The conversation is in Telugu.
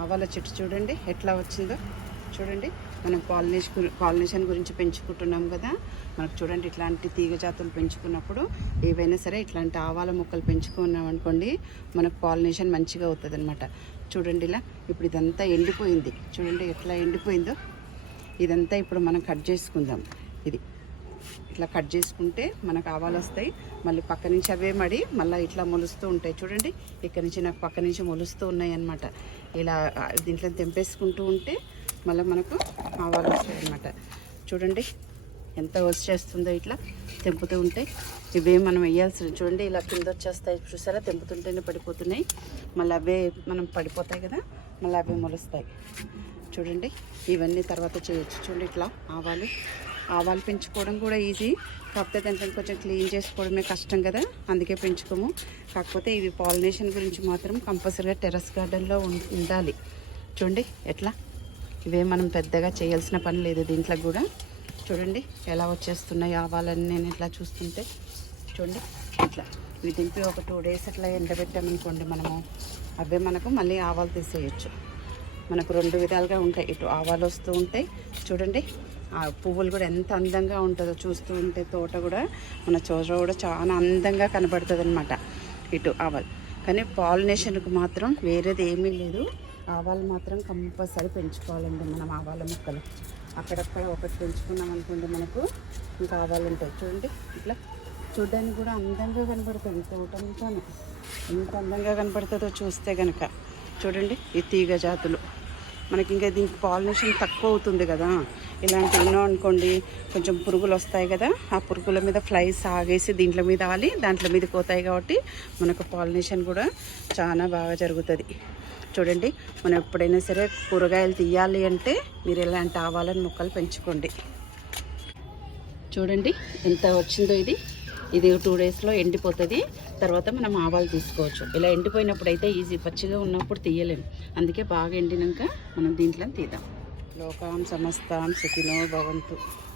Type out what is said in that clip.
ఆవాల చెట్టు చూడండి. ఎట్లా వచ్చిందో చూడండి. మనం పాలినేషన్ పాలినేషన్ గురించి పెంచుకుంటున్నాం కదా. మనకు చూడండి ఇట్లాంటి తీగ జాతులు పెంచుకున్నప్పుడు ఏవైనా సరే ఇట్లాంటి ఆవాల మొక్కలు పెంచుకున్నాం అనుకోండి మనకు పాలినేషన్ మంచిగా అవుతుంది అనమాట చూడండి ఇలా ఇప్పుడు ఇదంతా ఎండిపోయింది. చూడండి ఎట్లా ఎండిపోయిందో. ఇదంతా ఇప్పుడు మనం కట్ చేసుకుందాం. ఇది ఇట్లా కట్ చేసుకుంటే మనకు ఆవాలు వస్తాయి. మళ్ళీ పక్క నుంచి అవే మడి మళ్ళీ ఇట్లా మొలుస్తూ ఉంటాయి. చూడండి. ఇక్కడ నుంచి నాకు పక్క నుంచి మొలుస్తూ ఉన్నాయి అన్నమాట ఇలా దీంట్లో తెంపేసుకుంటూ ఉంటే మళ్ళీ మనకు ఆవాలు వస్తాయి అన్నమాట చూడండి ఎంత వచ్చేస్తుందో ఇట్లా తెంపుతూ ఉంటే. ఇవే మనం వేయాల్సిన చూడండి ఇలా కింద వచ్చేస్తాయి. చూసారా? తెంపుతుంటేనే పడిపోతున్నాయి. మళ్ళీ అవే మనం పడిపోతాయి కదా? మళ్ళీ అవే మొలుస్తాయి. చూడండి. ఇవన్నీ తర్వాత చేయొచ్చు. చూడండి ఇట్లా ఆవాలు. ఆవాలు పెంచుకోవడం కూడా ఈజీ. కాకపోతే దాంట్లో కొంచెం క్లీన్ చేసుకోవడమే కష్టం కదా. అందుకే పెంచుకోము. కాకపోతే ఇవి పాలినేషన్ గురించి మాత్రం కంపల్సరీగా టెర్రస్ గార్డెన్లో ఉం- ఉండాలి. చూడండి ఎట్లా? ఇవే మనం పెద్దగా చేయాల్సిన పని లేదు దీంట్లో కూడా. చూడండి ఎలా వచ్చేస్తున్నాయి ఆవాలని నేను ఇట్లా చూస్తుంటే. చూడండి ఇట్లా. ఇవి దింపి ఒక టూ డేస్ అట్లా ఎండబెట్టామనుకోండి మనము అవే మనకు మళ్ళీ ఆవాలు తీసేయచ్చు. మనకు రెండు విధాలుగా ఉంటాయి. ఇటు ఆవాలు వస్తూ ఉంటాయి. చూడండి ఆ పువ్వులు కూడా ఎంత అందంగా ఉంటుందో చూస్తూ ఉంటే తోట కూడా మన చోట కూడా చాలా అందంగా కనబడుతుంది అనమాట ఇటు ఆవాలు. కానీ పాలినేషన్కి మాత్రం వేరేది ఏమీ లేదు. ఆవాలు మాత్రం కంపల్సరీ పెంచుకోవాలండి మనం ఆవాల మొక్కలు. అక్కడక్కడ ఒకటి పెంచుకున్నాం అనుకోండి మనకు ఇంకా ఆవాలు ఉంటాయి. చూడండి ఇట్లా చూడడానికి కూడా అందంగా కనబడుతుంది తోట ఎంత అందంగా కనబడుతుందో చూస్తే కనుక చూడండి ఈ తీగ జాతులు. మనకి ఇంకా దీనికి పాలినేషన్ తక్కువ అవుతుంది కదా. ఇలాంటివి ఉన్నాం అనుకోండి కొంచెం పురుగులు వస్తాయి కదా ఆ పురుగుల మీద ఫ్లైస్ ఆగేసి దీంట్లో మీద ఆలి దాంట్లో మీద పోతాయి కాబట్టి మనకు పాలినేషన్ కూడా చాలా బాగా జరుగుతుంది. చూడండి మనం ఎప్పుడైనా సరే కూరగాయలు తీయాలి అంటే మీరు ఇలాంటి ఆవాలని మొక్కలు పెంచుకోండి. చూడండి ఎంత వచ్చిందో ఇది. ఇది టూ డేస్లో ఎండిపోతుంది. తర్వాత మనం ఆవాలు తీసుకోవచ్చు. ఇలా ఎండిపోయినప్పుడు అయితే ఈజీ. పచ్చిగా ఉన్నప్పుడు తీయలేము అందుకే బాగా ఎండినాక మనం దీంట్లో తీద్దాం. లోకాం సమస్తాం సుఖినో భవంతు.